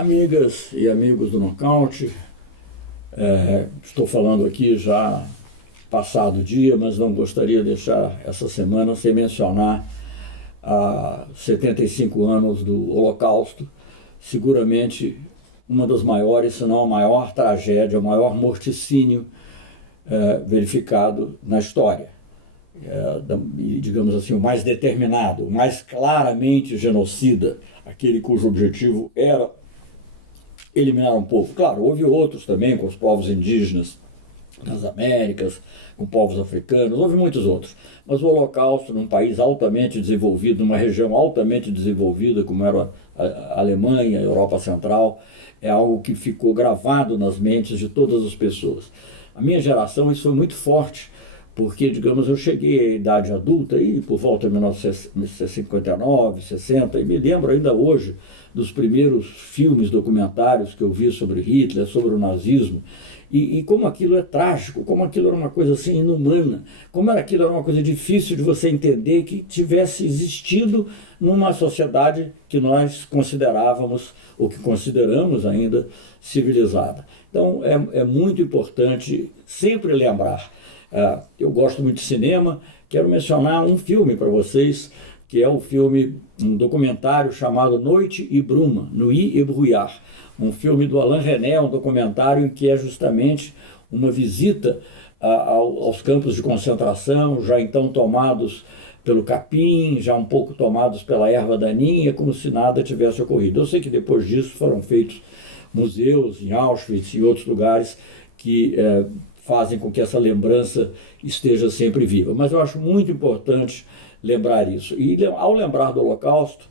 Amigas e amigos do Nocaute, estou falando aqui já passado o dia, mas não gostaria de deixar essa semana sem mencionar a 75 anos do Holocausto, seguramente uma das maiores, se não a maior tragédia, o maior morticínio verificado na história. Digamos assim, o mais determinado, o mais claramente genocida, aquele cujo objetivo era eliminar um povo. Claro, houve outros também, com os povos indígenas das Américas, com povos africanos, houve muitos outros. Mas o Holocausto, num país altamente desenvolvido, numa região altamente desenvolvida, como era a Alemanha, a Europa Central, é algo que ficou gravado nas mentes de todas as pessoas. A minha geração, isso foi muito forte, porque, digamos, eu cheguei à idade adulta, aí, por volta de 1959, 60, e me lembro ainda hoje dos primeiros filmes documentários que eu vi sobre Hitler, sobre o nazismo, e como aquilo é trágico, como aquilo era uma coisa assim inumana, como aquilo era uma coisa difícil de você entender que tivesse existido numa sociedade que nós considerávamos, ou que consideramos ainda, civilizada. Então é muito importante sempre lembrar. Eu gosto muito de cinema, quero mencionar um filme para vocês, que é um documentário chamado Noite e Bruma, Nuit et Brouillard, um filme do Alain Resnais, um documentário em que é justamente uma visita aos campos de concentração, já então tomados pelo capim, já um pouco tomados pela erva daninha, como se nada tivesse ocorrido. Eu sei que depois disso foram feitos museus em Auschwitz e outros lugares que fazem com que essa lembrança esteja sempre viva. Mas eu acho muito importante lembrar isso. E ao lembrar do Holocausto,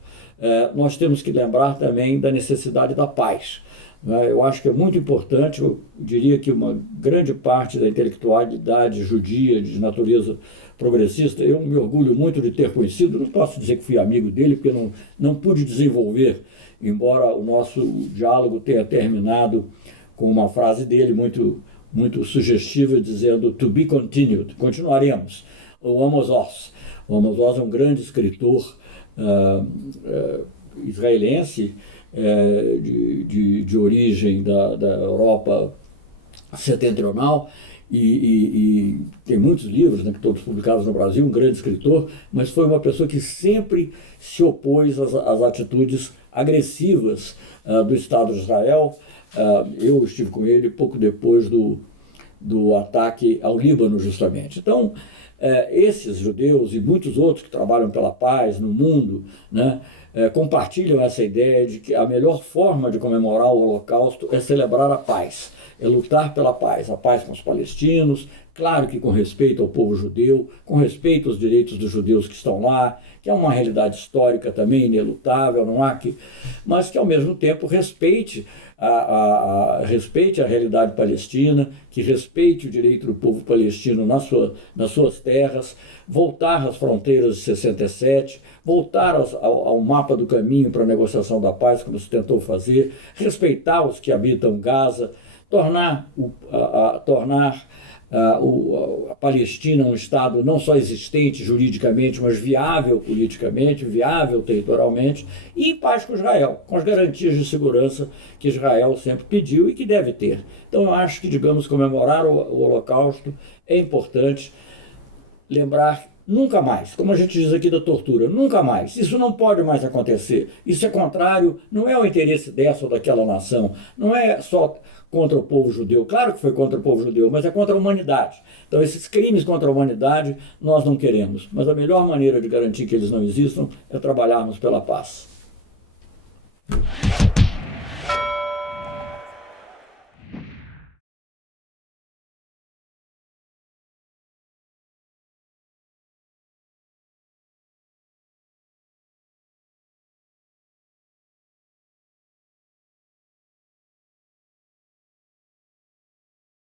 nós temos que lembrar também da necessidade da paz. Eu acho que é muito importante, eu diria que uma grande parte da intelectualidade judia de natureza progressista, eu me orgulho muito de ter conhecido, não posso dizer que fui amigo dele, porque não pude desenvolver, embora o nosso diálogo tenha terminado com uma frase dele muito sugestiva, dizendo "to be continued", continuaremos. O Amos Oz. O Amos Oz é um grande escritor israelense, de origem da Europa setentrional, e tem muitos livros, né, que todos publicados no Brasil, um grande escritor, mas foi uma pessoa que sempre se opôs às atitudes agressivas do Estado de Israel. Eu estive com ele pouco depois do ataque ao Líbano, justamente. Então, esses judeus e muitos outros que trabalham pela paz no mundo, né, compartilham essa ideia de que a melhor forma de comemorar o Holocausto é celebrar a paz, é lutar pela paz, a paz com os palestinos, claro que com respeito ao povo judeu, com respeito aos direitos dos judeus que estão lá, que é uma realidade histórica também inelutável, não há que, mas que ao mesmo tempo respeite respeite a realidade palestina, que respeite o direito do povo palestino nas suas terras, voltar às fronteiras de 67, voltar ao mapa do caminho para a negociação da paz, como se tentou fazer, respeitar os que habitam Gaza, tornar a Palestina um Estado não só existente juridicamente, mas viável politicamente, viável territorialmente, e em paz com Israel, com as garantias de segurança que Israel sempre pediu e que deve ter. Então eu acho que, digamos, comemorar o Holocausto é importante, lembrar nunca mais, como a gente diz aqui da tortura, nunca mais, isso não pode mais acontecer, isso é contrário, não é o interesse dessa ou daquela nação, não é só contra o povo judeu, claro que foi contra o povo judeu, mas é contra a humanidade. Então esses crimes contra a humanidade nós não queremos, mas a melhor maneira de garantir que eles não existam é trabalharmos pela paz.